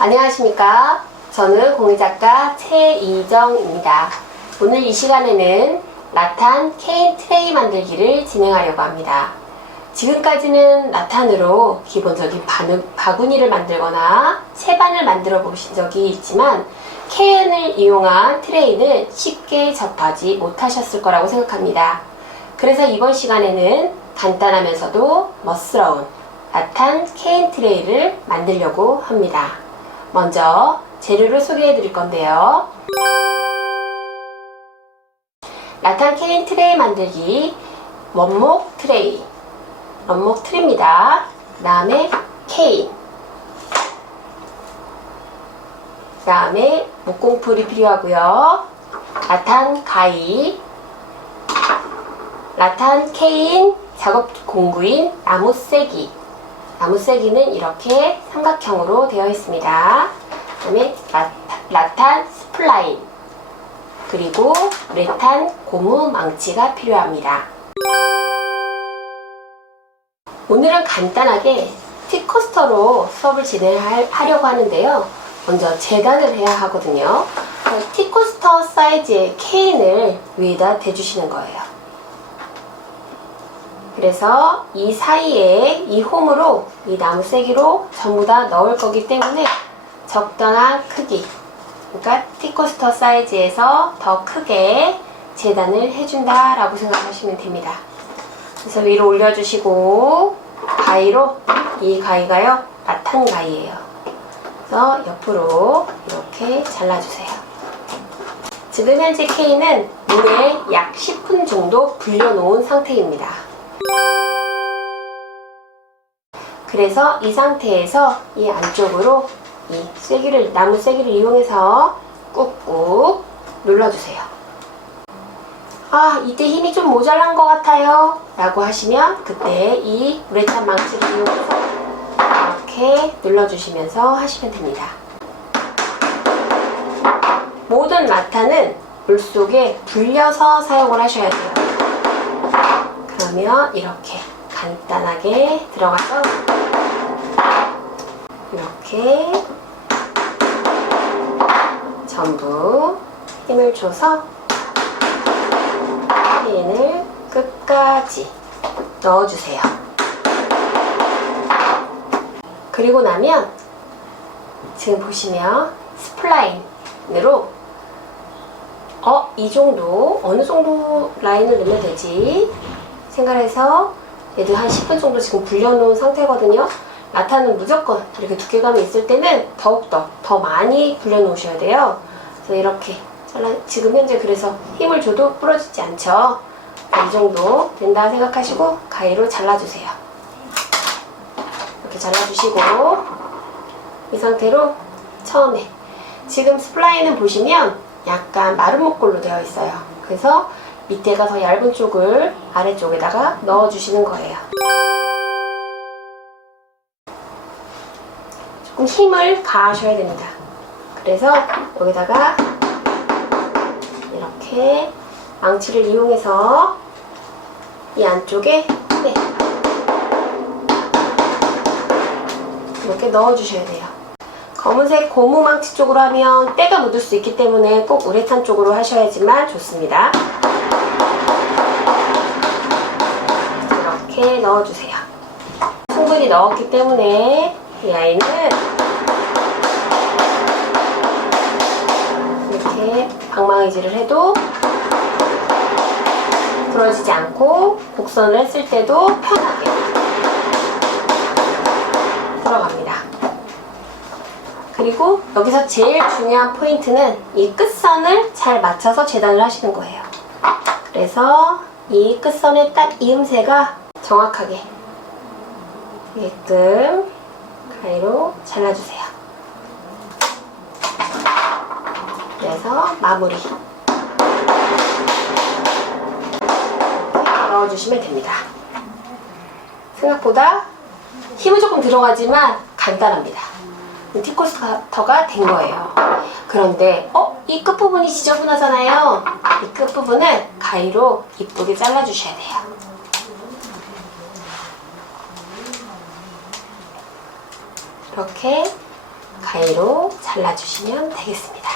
안녕하십니까. 저는 공예작가 최이정입니다. 오늘 이 시간에는 라탄 케인 트레이 만들기를 진행하려고 합니다. 지금까지는 라탄으로 기본적인 바구니를 만들거나 채반을 만들어 보신 적이 있지만 케인을 이용한 트레이는 쉽게 접하지 못하셨을 거라고 생각합니다. 그래서 이번 시간에는 간단하면서도 멋스러운 라탄 케인 트레이를 만들려고 합니다. 먼저 재료를 소개해 드릴 건데요. 라탄 케인 트레이 만들기 원목 트레이, 원목 틀입니다. 그 다음에 케인, 그 다음에 목공풀이 필요하고요. 라탄 가위, 라탄 케인 작업 공구인 나무 쐐기, 나무 쐐기는 이렇게 삼각형으로 되어 있습니다. 그 다음에 라탄 스플라인, 그리고 우레탄 고무 망치가 필요합니다. 오늘은 간단하게 티코스터로 수업을 진행하려고 하는데요. 먼저 재단을 해야 하거든요. 티코스터 사이즈의 케인을 위에다 대주시는 거예요. 그래서 이 사이에 이 홈으로 이 나무 쐐기로 전부 다 넣을 거기 때문에 적당한 크기, 그러니까 티코스터 사이즈에서 더 크게 재단을 해준다 라고 생각하시면 됩니다. 그래서 위로 올려주시고 가위로, 이 가위가요 라탄 가위예요. 그래서 옆으로 이렇게 잘라주세요. 지금 현재 케인은 물에 약 10분 정도 불려놓은 상태입니다. 그래서 이 상태에서 이 안쪽으로 이 쐐기를, 나무 쐐기를 이용해서 꾹꾹 눌러주세요. 아, 이때 힘이 좀 모자란 것 같아요 라고 하시면 그때 이 우레탄 망치를 이용해서 이렇게 눌러주시면서 하시면 됩니다. 모든 라탄은 물속에 불려서 사용을 하셔야 돼요. 그러면 이렇게 간단하게 들어가서 이렇게 전부 힘을 줘서 케인을 끝까지 넣어주세요. 그리고 나면 지금 보시면 스플라인으로 이 정도, 어느 정도 라인을 넣으면 되지 생각해서 얘도 한 10분 정도 지금 불려놓은 상태거든요. 라탄은 무조건 이렇게 두께감이 있을 때는 더욱더 더 많이 불려놓으셔야 돼요. 그래서 이렇게 지금 현재 그래서 힘을 줘도 부러지지 않죠. 이 정도 된다 생각하시고 가위로 잘라주세요. 이렇게 잘라주시고 이 상태로 처음에 지금 스플라인은 보시면 약간 마른 목골로 되어 있어요. 그래서 밑에가 더 얇은 쪽을 아래쪽에다가 넣어주시는 거예요. 조금 힘을 가하셔야 됩니다. 그래서 여기다가 이렇게 망치를 이용해서 이 안쪽에 이렇게 넣어주셔야 돼요. 검은색 고무 망치 쪽으로 하면 때가 묻을 수 있기 때문에 꼭 우레탄 쪽으로 하셔야지만 좋습니다. 이렇게 넣어주세요. 충분히 넣었기 때문에 이 아이는 이렇게 방망이질을 해도 부러지지 않고 곡선을 했을 때도 편하게 들어갑니다. 그리고 여기서 제일 중요한 포인트는 이 끝선을 잘 맞춰서 재단을 하시는 거예요. 그래서 이 끝선의 딱 이음새가 정확하게 되게끔 가위로 잘라주세요. 그래서 마무리 넣어주시면 됩니다. 생각보다 힘은 조금 들어가지만 간단합니다. 티코스터가 된 거예요. 그런데 이 끝부분이 지저분하잖아요. 이 끝부분은 가위로 이쁘게 잘라주셔야 돼요. 이렇게 가위로 잘라주시면 되겠습니다.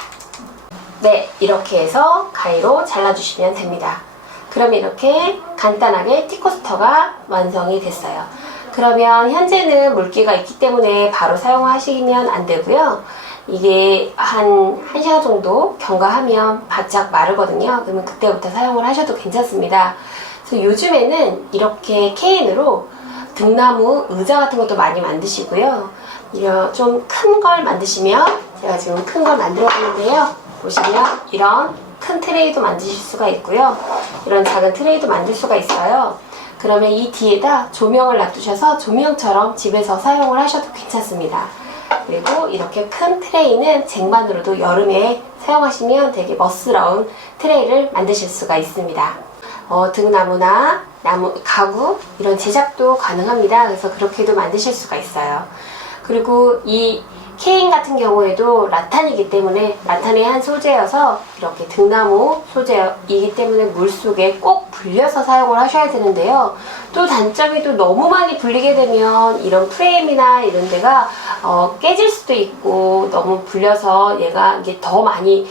네, 이렇게 해서 가위로 잘라주시면 됩니다. 그럼 이렇게 간단하게 티코스터가 완성이 됐어요. 그러면 현재는 물기가 있기 때문에 바로 사용하시면 안 되고요. 이게 한 1시간 정도 경과하면 바짝 마르거든요. 그러면 그때부터 사용을 하셔도 괜찮습니다. 그래서 요즘에는 이렇게 케인으로 등나무 의자 같은 것도 많이 만드시고요. 이런 좀 큰 걸 만드시면, 제가 지금 큰 걸 만들어 봤는데요. 보시면 이런 큰 트레이도 만드실 수가 있고요. 이런 작은 트레이도 만들 수가 있어요. 그러면 이 뒤에다 조명을 놔두셔서 조명처럼 집에서 사용을 하셔도 괜찮습니다. 그리고 이렇게 큰 트레이는 쟁반으로도 여름에 사용하시면 되게 멋스러운 트레이를 만드실 수가 있습니다. 등나무나 나무, 가구 이런 제작도 가능합니다. 그래서 그렇게도 만드실 수가 있어요. 그리고 이 케인 같은 경우에도 라탄이기 때문에 라탄의 한 소재여서 이렇게 등나무 소재이기 때문에 물속에 꼭 불려서 사용을 하셔야 되는데요. 또 단점이 또 너무 많이 불리게 되면 이런 프레임이나 이런 데가 깨질 수도 있고, 너무 불려서 얘가 이게 더 많이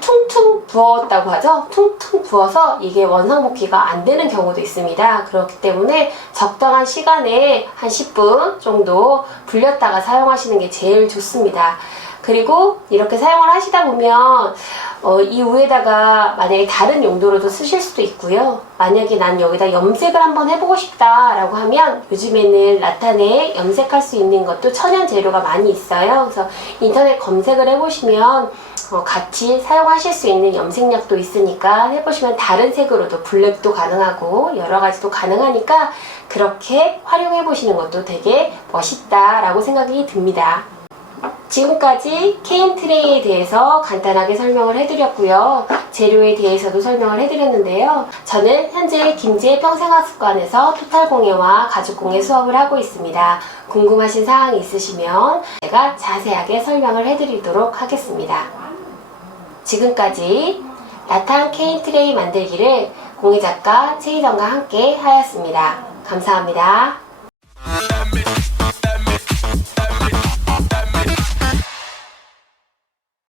퉁퉁 부었다고 하죠. 퉁퉁 부어서 이게 원상복귀가 안 되는 경우도 있습니다. 그렇기 때문에 적당한 시간에 한 10분 정도 불렸다가 사용하시는 게 제일 좋습니다. 그리고 이렇게 사용을 하시다 보면 이 위에다가 만약에 다른 용도로도 쓰실 수도 있고요. 만약에 난 여기다 염색을 한번 해보고 싶다 라고 하면 요즘에는 라탄에 염색할 수 있는 것도 천연 재료가 많이 있어요. 그래서 인터넷 검색을 해보시면 같이 사용하실 수 있는 염색약도 있으니까 해보시면 다른 색으로도 블랙도 가능하고 여러 가지도 가능하니까 그렇게 활용해 보시는 것도 되게 멋있다 라고 생각이 듭니다. 지금까지 케인 트레이에 대해서 간단하게 설명을 해드렸고요. 재료에 대해서도 설명을 해드렸는데요. 저는 현재 김제 평생학습관에서 토탈공예와 가죽공예 수업을 하고 있습니다. 궁금하신 사항이 있으시면 제가 자세하게 설명을 해드리도록 하겠습니다. 지금까지 라탄 케인 트레이 만들기를 공예작가 최희정과 함께 하였습니다. 감사합니다.